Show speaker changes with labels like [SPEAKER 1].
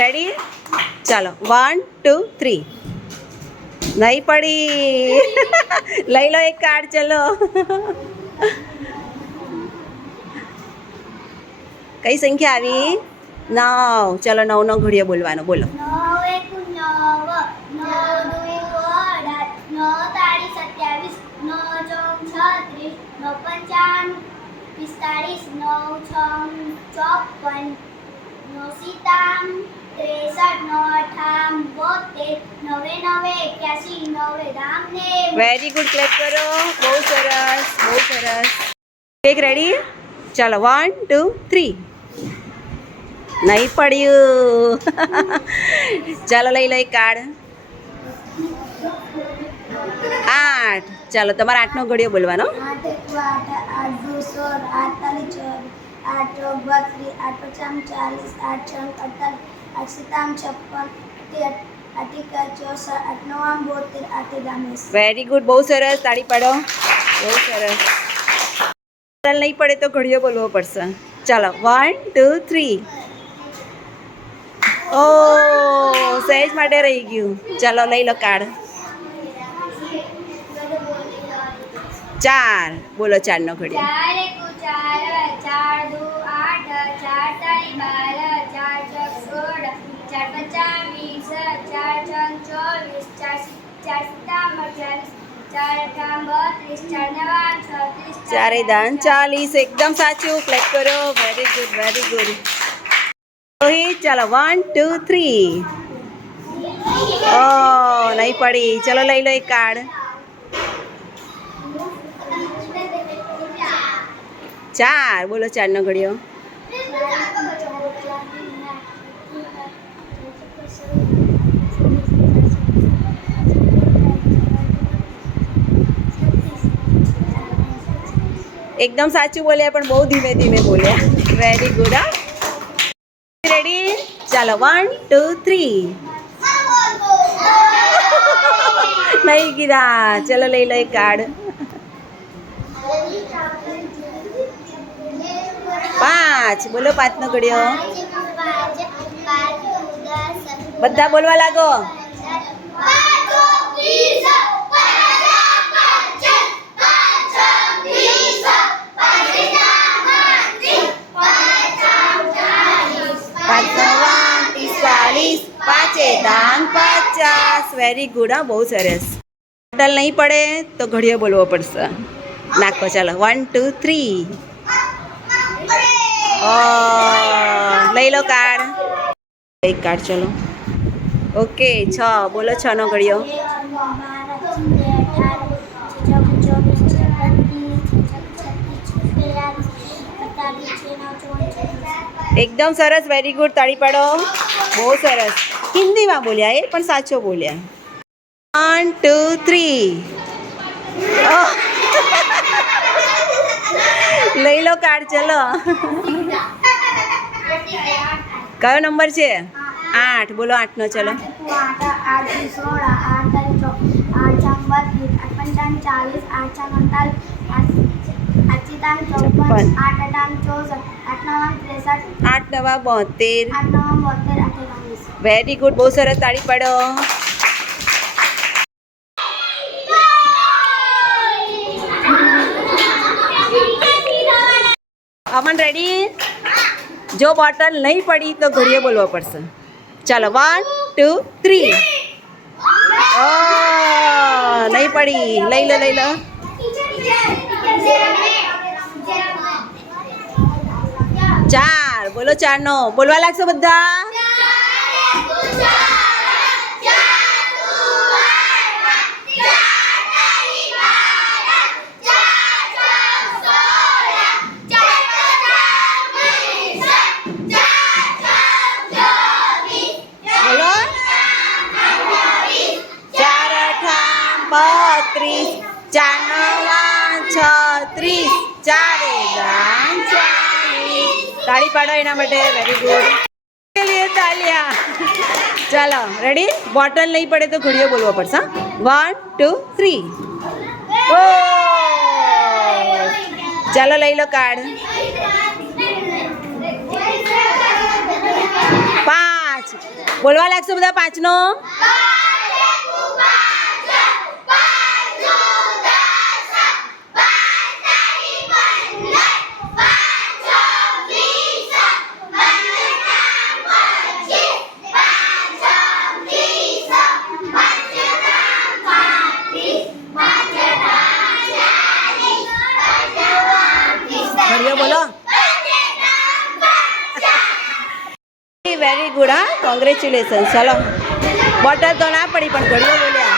[SPEAKER 1] Ready ચાલો one two three નહીં પડી. લઈ લો એક કાર્ડ ચલો. કઈ સંખ્યા આવી? નવ. ચલો, નવ નો ઘડિયો બોલવાનો, બોલો.
[SPEAKER 2] પિસ્તાળીસ, નવ છ ચોપન, નવ સિત્તામ ત્રેસઠ નવ અઠામ બોતેર નવે નવે એક્યાસી નવે દામ ને
[SPEAKER 1] વેરી ગુડ ક્લેપ કરો. બહુ સરસ બહુ સરસ. એક રેડી ચાલો વન ટુ થ્રી નહીં પડ્યું. ચાલો લઈ લઈ કાર્ડ આઠ. ચાલો તમારે આઠનો ઘડિયો બોલવાનો.
[SPEAKER 2] આઠ સિત્તામ છપ્પન ચોસઠ બોતેર
[SPEAKER 1] વેરી ગુડ બહુ સરસ તાળી પાડો બહુ સરસ ચાલ નહીં પડે તો ઘડિયો બોલવો પડશે ચાલો વન ટુ થ્રી ઓ સહેજ માટે રહી ગયું ચાલો લઈ લો કાર્ડ ચાર બોલો ચારનો ઘડિયો
[SPEAKER 2] ચાર ચાર ચાર દુ આઠ ચાર તારી બાર ચાર ચોક સોળ ચાર પચાસ વીસ ચાર છ ચોવીસ ચાર સી- ચાર સિત્તામ અઠ્યાવીસ ચાર અઠામ બત્રીસ ચાર નવા છત્રીસ
[SPEAKER 1] ચારે દાન ચાલીસ એકદમ સાચું ક્લેપ કરો very good very good Rohit ચાલો વન ટુ થ્રી ઓ નહીં પડી ચલો લઈ લો એક કાર્ડ ચાર બોલો ચારનો ઘડિયો એકદમ સાચું બોલ્યા પણ બહુ ધીમે ધીમે બોલ્યા વેરી ગુડ હા રેડી ચાલો વન ટુ થ્રી નહીં કીધા ચલો લઈ લો એક કાર્ડ પાંચ બોલો પાંચનો ઘડિયો બધા બોલવા લાગો દાન પચાસ. વેરી ગુડ હા, બહુ સરસ. ટોટલ નહીં પડે તો ઘડિયો બોલવો પડશે. નાખો, ચાલો. વન ટુ થ્રી લઈ લો કાર્ડ એક કાર્ડ ચલો. ઓકે છ. બોલો છ નો ઘડિયો એકદમ સરસ વેરી ગુડ તાળી પાડો. બહુ સરસ. હિન્દીમાં બોલ્યા એ પણ સાચો બોલ્યા વન ટુ થ્રી લઈ લો કાર્ડ ચલો કયો નંબર છે આઠ બોલો
[SPEAKER 2] આઠ નો ચલો આઠ નવા
[SPEAKER 1] બોતેર
[SPEAKER 2] આઠ નવા
[SPEAKER 1] વેરી ગુડ બહુ સરસ તાળી પાડો. અમન રેડી જો બોટલ નહીં પડી તો ઘડીએ બોલવો પડશે. ચાલો વન ટુ થ્રી નહીં પડી. લઈ લો લઈ લો. ચાર. બોલો ચારનો. બોલવા લાગશો બધા? બત્રીસ ચાર નવા છત્રીસ, ચારે તાળી પાડો એના માટે વેરી ગુડ તાલિયા. ચાલો રેડી બોટલ નહીં પડે તો ઘડીઓ બોલવો પડશે વન ટુ થ્રી ચાલો, લઈ લો કાર્ડ પાંચ. બોલવા લાગશો બધા પાંચનો? ઘડીઓ બોલો. વેરી ગુડ હા. કોંગ્રેચ્યુલેશન ચલો. બોટલ તો ના પડી પણ ઘડીઓ બોલ્યા.